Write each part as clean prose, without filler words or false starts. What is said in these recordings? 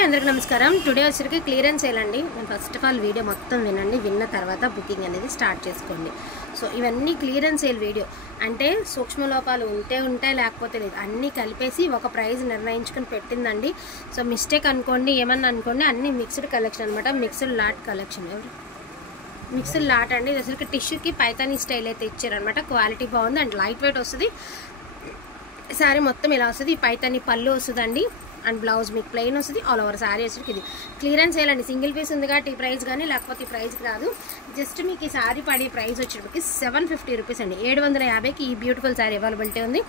అందరికీ నమస్కారం. టుడే వచ్చరికి క్లియరెన్స్ సేల్ అండి. నేను ఫస్ట్ ఆఫ్ ఆల్ వీడియో మొత్తం వినండి, విన్న తర్వాత బుకింగ్ అనేది స్టార్ట్ చేసుకోండి. సో ఇవన్నీ క్లియరెన్స్ సేల్ వీడియో అంటే సూక్ష్మ లోపాలు ఉంటాయి లేకపోతే లేదు, అన్నీ కలిపేసి ఒక ప్రైస్ నిర్ణయించుకొని పెట్టిందండి. సో మిస్టేక్ అనుకోండి, ఏమన్నా అనుకోండి, అన్నీ మిక్స్డ్ కలెక్షన్ అనమాట. Mixed lot collection, mixed lot అండి. ఇది అసలు టిష్యూకి పైతానీ స్టైల్ అయితే ఇచ్చారనమాట. క్వాలిటీ బాగుంది అండ్ లైట్ వెయిట్ వస్తుంది. శారీ మొత్తం ఇలా వస్తుంది. ఈ పైతానీ పళ్ళు వస్తుందండి అండ్ బ్లౌజ్ మీకు ప్లెయిన్ వస్తుంది. ఆల్ ఓవర్ శారీ వచ్చి ఇది క్లియరెన్స్ చేయాలండి. సింగిల్ పీస్ ఉంది కాబట్టి ఈ ప్రైస్ కానీ, లేకపోతే ఈ ప్రైస్ కాదు. జస్ట్ మీకు ఈ శారీ పడే ప్రైస్ వచ్చేటప్పటికి 750 రూపీస్ అండి. 750కి ఈ బ్యూటిఫుల్ శారీ అవైలబిలిటీ ఉంది.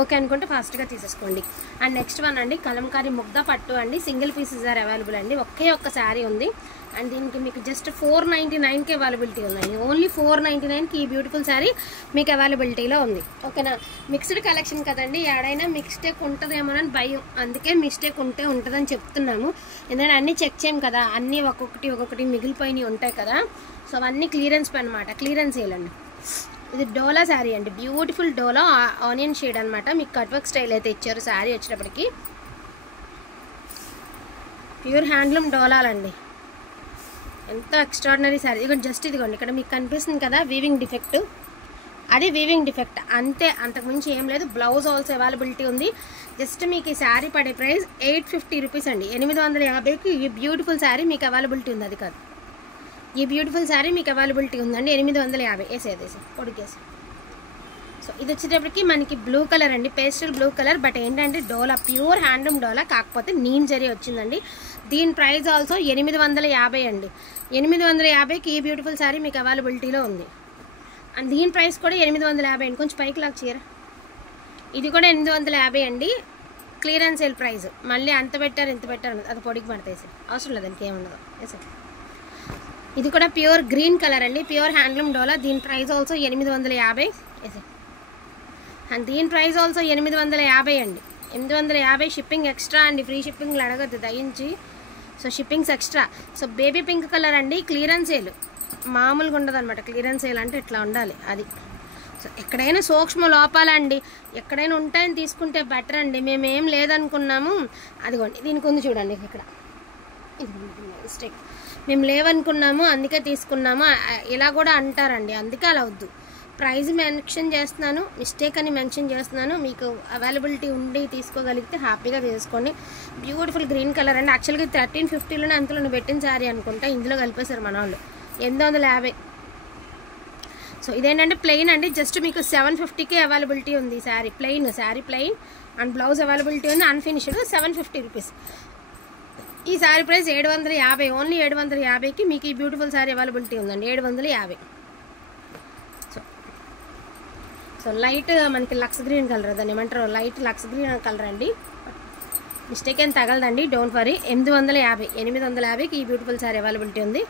ఓకే అనుకుంటే ఫాస్ట్గా తీసేసుకోండి. అండ్ నెక్స్ట్ వన్ అండి, కలంకారీ ముగ్ధ పట్టు అండి. సింగిల్ పీసెస్ ఆర్ అవైలబుల్ అండి. ఒక్క శారీ ఉంది అండ్ దీనికి మీకు జస్ట్ 499కి అవైలబిలిటీ ఉందండి. ఓన్లీ 499కి ఈ బ్యూటిఫుల్ శారీ మీకు అవైలబిలిటీలో ఉంది. ఓకేనా. మిక్స్డ్ కలెక్షన్ కదండి, ఏడైనా మిస్టేక్ ఉంటుందేమోనని భయం, అందుకే మిస్టేక్ ఉంటుందని చెప్తున్నాము. ఎందుకంటే అన్నీ చెక్ చేయం కదా, అన్నీ ఒక్కొక్కటి మిగిలిపోయినవి ఉంటాయి కదా. సో అవన్నీ క్లియరెన్స్ అనమాట, క్లియరెన్స్ చేయాలండి. ఇది డోలా శారీ అండి, బ్యూటిఫుల్ డోలా ఆనియన్ షేడ్ అనమాట. మీకు కట్ వర్క్ స్టైల్ అయితే ఇచ్చారు. శారీ వచ్చేటప్పటికి ప్యూర్ హ్యాండ్లూమ్ డోలాలండి. ఎంత ఎక్స్ట్రాడినరీ శారీ. ఇదిగోండి, జస్ట్ ఇదిగోండి ఇక్కడ మీకు కనిపిస్తుంది కదా వీవింగ్ డిఫెక్ట్, అది వీవింగ్ డిఫెక్ట్ అంతే, అంతకుమించి ఏం లేదు. బ్లౌజ్ ఆల్సో అవైలబిలిటీ ఉంది. జస్ట్ మీకు ఈ శారీ పడే ప్రైస్ 850 రూపీస్ అండి. 850కి ఈ బ్యూటిఫుల్ శారీ మీకు అవైలబిలిటీ ఉంది. అది కాదు, ఈ బ్యూటిఫుల్ శారీ మీకు అవైలబిలిటీ ఉందండి. 850 వేసేదేసి పొడికేసి. సో ఇది వచ్చేటప్పటికి మనకి బ్లూ కలర్ అండి, పేస్టల్ బ్లూ కలర్. బట్ ఏంటంటే డోలా, ప్యూర్ హ్యాండ్లూమ్ డోలా, కాకపోతే నీమ్ జరీ వచ్చిందండి. దీని ప్రైస్ ఆల్సో 850 అండి. 850కి ఈ బ్యూటిఫుల్ శారీ మీకు అవైలబిలిటీలో ఉంది. అండ్ దీని ప్రైస్ కూడా 850 అండి. కొంచెం పైకి లాక్ చేయరా. ఇది కూడా 850 అండి. Clearance sale price. మళ్ళీ అంత పెట్టారు ఇంత పెట్టారు అది పొడికి పడతాయి, అవసరం లేదు, దానికి ఏముండదు. ఇది కూడా ప్యూర్ గ్రీన్ కలర్ అండి, ప్యూర్ హ్యాండ్లూమ్ డోలా. దీని ప్రైస్ ఆల్సో 850. అండ్ దీని ప్రైస్ ఆల్సో 850 అండి. 850 షిప్పింగ్ ఎక్స్ట్రా అండి. ఫ్రీ షిప్పింగ్లు అడగద్దు దయించి. So shippings extra. So baby pink colour అండి, క్లియరెన్స్ సేల్. మామూలుగా ఉండదు అనమాట. క్లియరెన్స్ సేల్ అంటే ఇట్లా ఉండాలి అది. సో ఎక్కడైనా సూక్ష్మ లోపాలండి, ఎక్కడైనా ఉంటాయని తీసుకుంటే బెటర్ అండి. మేమేం లేదనుకున్నాము, అదిగోండి దీనికి ఉంది చూడండి ఇక్కడ, ఇది మిస్టేక్. మేము లేవనుకున్నాము అందుకే తీసుకున్నాము ఇలా కూడా అంటారండి, అందుకే అలా వద్దు. ప్రైజ్ మెన్షన్ చేస్తున్నాను, మిస్టేక్ అని మెన్షన్ చేస్తున్నాను. మీకు అవైలబిలిటీ ఉండి తీసుకోగలిగితే హ్యాపీగా తీసుకోండి. బ్యూటిఫుల్ గ్రీన్ కలర్ అండి. యాక్చువల్గా 1350లోనే అంతలో పెట్టిన శారీ అనుకుంటా, ఇందులో కలిపేశారు మన వాళ్ళు. 850. సో ఇదేంటంటే ప్లెయిన్ అండి. జస్ట్ మీకు 750కి అవైలబిలిటీ ఉంది ఈ sari. Sari plain and blouse availability ఉంది. Unfinished 750 rupees. ఈ శారీ ప్రైస్ 750. ఓన్లీ 750కి మీకు ఈ బ్యూటిఫుల్ శారీ అవైలబిలిటీ ఉందండి. 750. సో లైట్ మనకి లక్స్ గ్రీన్ కలర్, దాన్ని ఏమంటారు, లైట్ లక్స్ గ్రీన్ కలర్ అండి. మిస్టేక్ ఏం తగలదండి, డోంట్ వరీ. 850కి ఈ బ్యూటిఫుల్ శారీ అవైలబిలిటీ ఉంది.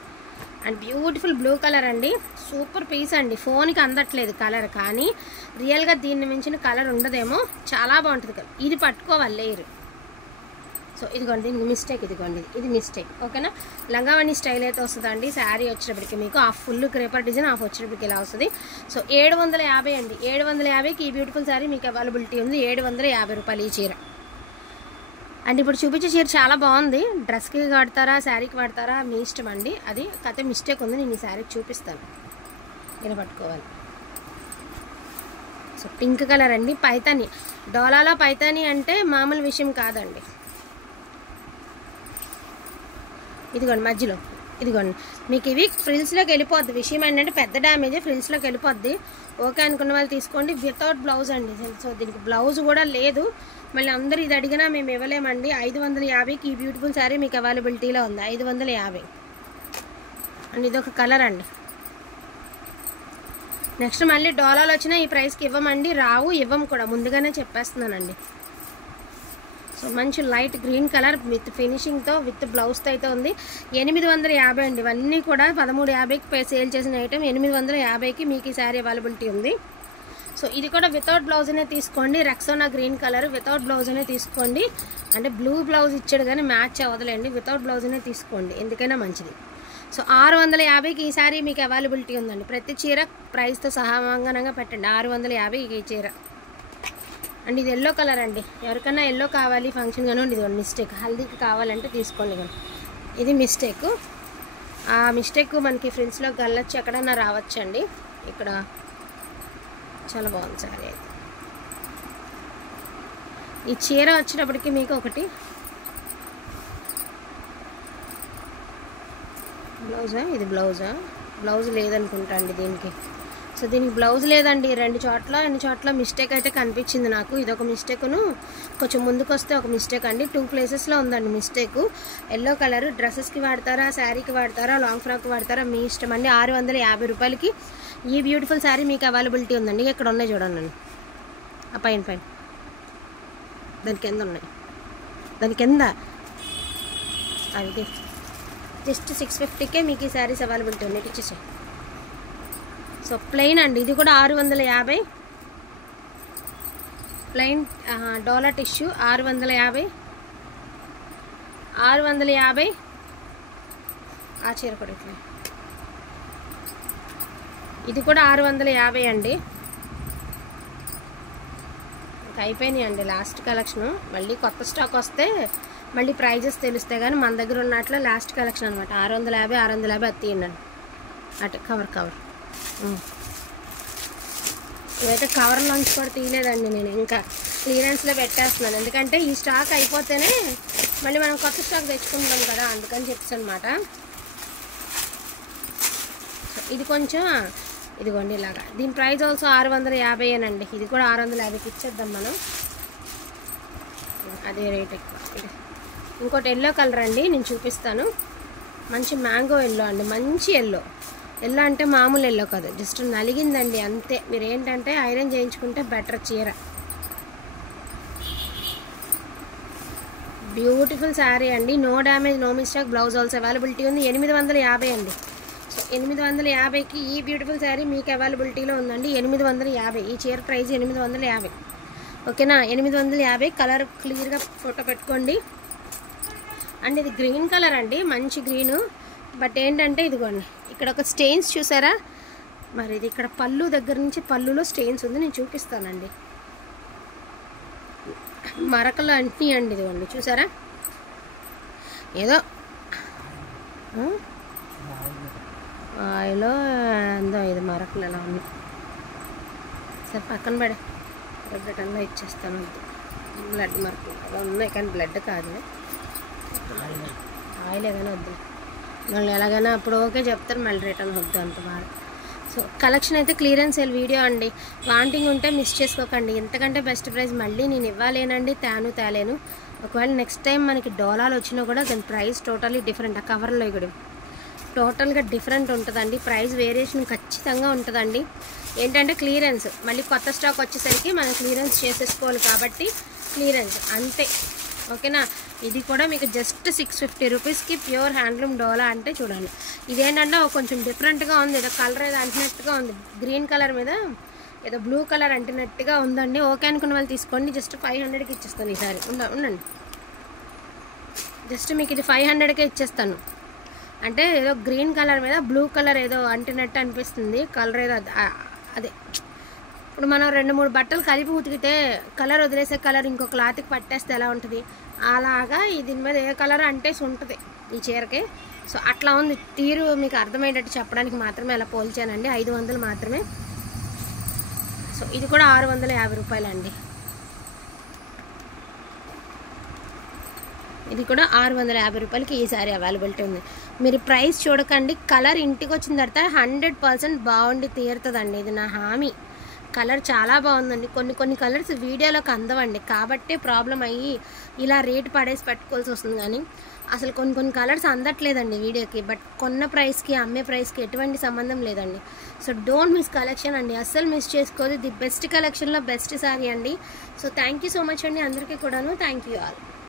అండ్ బ్యూటిఫుల్ బ్లూ కలర్ అండి, సూపర్ పీస్ అండి. ఫోన్కి అందట్లేదు కలర్, కానీ రియల్గా దీన్ని మించిన కలర్ ఉండదేమో, చాలా బాగుంటుంది కలర్. ఇది పట్టుకోవాలి లేరు. సో ఇదిగోండి, దీనికి మిస్టేక్, ఇదిగోండి ఇది మిస్టేక్. ఓకేనా. లంగావణి స్టైల్ అయితే వస్తుందండి. శారీ వచ్చేటప్పటికి మీకు ఆ ఫుల్ క్రేపర్ డిజైన్ ఆఫ్ వచ్చేటప్పటికి ఇలా వస్తుంది. సో 750 అండి. 750కి ఈ బ్యూటిఫుల్ శారీ మీకు అవైలబిలిటీ ఉంది. 750 రూపాయలు ఈ చీర. అండ్ ఇప్పుడు చూపించే చీర చాలా బాగుంది. డ్రెస్కి వాడతారా, శారీకి వాడతారా, మీ ఇష్టం అండి. అది కథ మిస్టేక్ ఉంది, నేను ఈ శారీకి చూపిస్తాను, ఇలా పట్టుకోవాలి. సో పింక్ కలర్ అండి, పైతాని డోలాలో. పైతాని అంటే మామూలు విషయం కాదండి. ఇదిగోండి మధ్యలో, ఇదిగోండి మీకు ఇవి ఫ్రిల్స్లోకి వెళ్ళిపోద్ది. విషయం ఏంటంటే పెద్ద డ్యామేజ్, ఫ్రిల్స్లోకి వెళ్ళిపోద్ది. ఓకే అనుకున్న వాళ్ళు తీసుకోండి. వితౌట్ బ్లౌజ్ అండి. సో దీనికి బ్లౌజ్ కూడా లేదు. మళ్ళీ అందరూ ఇది అడిగినా మేము ఇవ్వలేమండి. 550కి ఈ బ్యూటిఫుల్ శారీ మీకు అవైలబిలిటీలో ఉంది. 550. అండ్ ఇదొక కలర్ అండి. నెక్స్ట్ మళ్ళీ డోలాలు వచ్చినా ఈ ప్రైస్కి ఇవ్వమండి, రావు, ఇవ్వం కూడా, ముందుగానే చెప్పేస్తున్నానండి. సో మంచి లైట్ గ్రీన్ కలర్ విత్ ఫినిషింగ్తో విత్ బ్లౌజ్తో అయితే ఉంది. 850 అండి. ఇవన్నీ కూడా 1350కి సేల్ చేసిన ఐటమ్. 850కి మీకు ఈ శారీ అవైలబిలిటీ ఉంది. సో ఇది కూడా వితౌట్ బ్లౌజ్నే తీసుకోండి. రెక్సోనా గ్రీన్ కలర్ వితౌట్ బ్లౌజ్నే తీసుకోండి. అంటే బ్లూ బ్లౌజ్ ఇచ్చాడు కానీ మ్యాచ్ అవ్వదులేండి. వితౌట్ బ్లౌజ్నే తీసుకోండి, ఎందుకైనా మంచిది. సో 650కి ఈ శారీ మీకు అవైలబిలిటీ ఉందండి. ప్రతి చీర ప్రైస్తో సమానంగా పెట్టండి. 650కి ఈ చీర. అండ్ ఇది ఎల్లో కలర్ అండి. ఎవరికైనా ఎల్లో కావాలి ఫంక్షన్ కానీ ఇది మిస్టేక్, హల్దీకి కావాలంటే తీసుకోండి కానీ. ఇది మిస్టేక్. ఆ మిస్టేక్ మనకి ఫ్రిల్స్లో గల్లొచ్చి ఎక్కడన్నా రావచ్చండి. ఇక్కడ చాలా బాగుంది సారీ అయితే. ఈ చీర వచ్చేటప్పటికి మీకు ఒకటి బ్లౌజా, ఇది బ్లౌజ్ లేదనుకుంటా అండి దీనికి. సో దీనికి బ్లౌజ్ లేదండి. రెండు చోట్ల మిస్టేక్ అయితే కనిపించింది నాకు. ఇదొక మిస్టేక్ను, కొంచెం ముందుకు వస్తే ఒక మిస్టేక్ అండి. 2 ప్లేసెస్లో ఉందండి మిస్టేక్. ఎల్లో కలర్ డ్రెస్సెస్కి వాడతారా, శారీకి వాడతారా, లాంగ్ ఫ్రాక్కి వాడతారా, మీ ఇష్టం అండి. 650 రూపాయలకి ఈ బ్యూటిఫుల్ శారీ మీకు అవైలబిలిటీ ఉందండి. ఇక్కడ ఉన్నాయి చూడండి, ఆ పైన దాని కింద ఉన్నాయి, దాని కింద అది జస్ట్ 650కే మీకు ఈ శారీస్ అవైలబిలిటీ ఉన్నాయి. ఇచ్చేసాయి. సో ప్లెయిన్ అండి, ఇది కూడా 650. ప్లెయిన్ డోలా టిష్యూ 650. ఆ చీర కూడా ఇట్లా, ఇది కూడా 650 అండి. ఇంకా అయిపోయినాయి అండి లాస్ట్ కలెక్షన్. మళ్ళీ కొత్త స్టాక్ వస్తే మళ్ళీ ప్రైజెస్ తెలుస్తాయి, కానీ మన దగ్గర ఉన్నట్లు లాస్ట్ కలెక్షన్ అనమాట. 650 అది తీయండి అటు కవర్. ఇవైతే కవర్ నుంచి కూడా తీయలేదండి నేను, ఇంకా క్లియరెన్స్లో పెట్టేస్తున్నాను. ఎందుకంటే ఈ స్టాక్ అయిపోతేనే మళ్ళీ మనం కొత్త స్టాక్ తెచ్చుకుంటాం కదా, అందుకని చెప్పేసి అనమాట. ఇది కొంచెం ఇదిగోండి ఇలాగా. దీని ప్రైస్ ఆల్సో 650 అండి. ఇది కూడా 650కి ఇచ్చేద్దాం మనం, అదే రేట్ ఎక్కువ. ఇంకోటి ఎల్లో కలర్ అండి, నేను చూపిస్తాను. మంచి మ్యాంగో ఎల్లో అండి, మంచి ఎల్లో అంటే మామూలు ఎల్లో కాదు, జస్ట్ నలిగిందండి అంతే. మీరు ఏంటంటే ఐరన్ చేయించుకుంటే బెటర్ చీర. బ్యూటిఫుల్ శారీ అండి, no damage, no mistake. Blouse also availability ఉంది. 850 అండి. సో 850కి ఈ బ్యూటిఫుల్ శారీ మీకు అవైలబిలిటీలో ఉందండి. 850. ఈ చీర ప్రైస్ 850. ఓకేనా, 850. కలర్ క్లియర్గా ఫోటో పెట్టుకోండి. అండ్ ఇది గ్రీన్ కలర్ అండి, మంచి గ్రీను. బట్ ఏంటంటే ఇదిగోండి ఇక్కడ ఒక స్టెయిన్స్ చూసారా, మరి ఇది ఇక్కడ పళ్ళు దగ్గర నుంచి పళ్ళులో స్టెయిన్స్ ఉంది, నేను చూపిస్తానండి. మరకలు అంటున్నాయండి, ఇదిగోండి చూసారా, ఏదో ఆయిలో ఎందో ఇది మరకలు ఎలా ఉంది. సరే పక్కన పడే రిటర్న్లో ఇచ్చేస్తాను. బ్లడ్ మరకలు అలా ఉన్నాయి, కానీ బ్లడ్ కాదు, ఆయిల్ ఏదైనా వద్దు. వాళ్ళు ఎలాగైనా అప్పుడు ఓకే చెప్తారు, మళ్ళీ రిటర్న్ వద్దు అంత బాగా. సో కలెక్షన్ అయితే క్లియరెన్స్ సేల్ వీడియో అండి. వాంటింగ్ ఉంటే మిస్ చేసుకోకండి. ఎంతకంటే బెస్ట్ ప్రైస్ మళ్ళీ నేను ఇవ్వలేనండి, తేలేను. ఒకవేళ నెక్స్ట్ టైం మనకి డోలాలు వచ్చినా కూడా దాని ప్రైస్ టోటలీ డిఫరెంట్. ఆ కవర్లో కూడా టోటల్గా డిఫరెంట్ ఉంటుందండి, ప్రైస్ వేరియేషన్ ఖచ్చితంగా ఉంటుందండి. ఏంటంటే క్లియరెన్స్, మళ్ళీ కొత్త స్టాక్ వచ్చేసరికి మనం క్లియరెన్స్ చేసేసుకోవాలి కాబట్టి క్లియరెన్స్ అంతే. ఓకేనా, ఇది కూడా మీకు జస్ట్ 650 రూపీస్కి ప్యూర్ హ్యాండ్లూమ్ డోలా. అంటే చూడండి, ఇదేంటంటే కొంచెం డిఫరెంట్గా ఉంది, ఏదో కలర్ ఏదో అంటినట్టుగా ఉంది. గ్రీన్ కలర్ మీద ఏదో బ్లూ కలర్ అంటినట్టుగా ఉందండి. ఓకే అనుకున్న వాళ్ళు తీసుకోండి. జస్ట్ 500కి ఇచ్చేస్తాను ఈసారి. ఉండండి, జస్ట్ మీకు ఇది 500కే ఇచ్చేస్తాను. అంటే ఏదో గ్రీన్ కలర్ మీద బ్లూ కలర్ ఏదో అంటినట్టు అనిపిస్తుంది. కలర్ ఏదో అదే, ఇప్పుడు మనం 2-3 బట్టలు కలిపి ఉతికితే కలర్ వదిలేసే కలర్ ఇంకో క్లాత్కి పట్టేస్తే ఎలా ఉంటుంది, అలాగా దీని మీద ఏ కలర్ అంటేసి ఉంటుంది ఈ చీరకి. సో అట్లా ఉంది తీరు, మీకు అర్థమయ్యేటట్టు చెప్పడానికి మాత్రమే అలా పోల్చానండి. 500 మాత్రమే. సో ఇది కూడా 650 రూపాయలండి. ఇది కూడా 650 రూపాయలకి ఈ సారీ అవైలబిలిటీ ఉంది. మీరు ప్రైస్ చూడకండి, కలర్ ఇంటికి వచ్చిన తర్వాత 100% బాగుండి తీరుతుందండి, ఇది నా హామీ. కలర్ చాలా బాగుందండి. కొన్ని కలర్స్ వీడియోలోకి అందవండి, కాబట్టే ప్రాబ్లం అయ్యి ఇలా రేటు పడేసి పెట్టుకోవాల్సి వస్తుంది. కానీ అసలు కొన్ని కలర్స్ అందట్లేదండి వీడియోకి. బట్ కొన్న ప్రైస్కి అమ్మే ప్రైస్కి ఎటువంటి సంబంధం లేదండి. సో డోంట్ మిస్ కలెక్షన్ అండి, అస్సలు మిస్ చేసుకోదు. ది బెస్ట్ కలెక్షన్లో బెస్ట్ సారీ అండి. So thank you so much అండి అందరికీ కూడాను. Thank you all.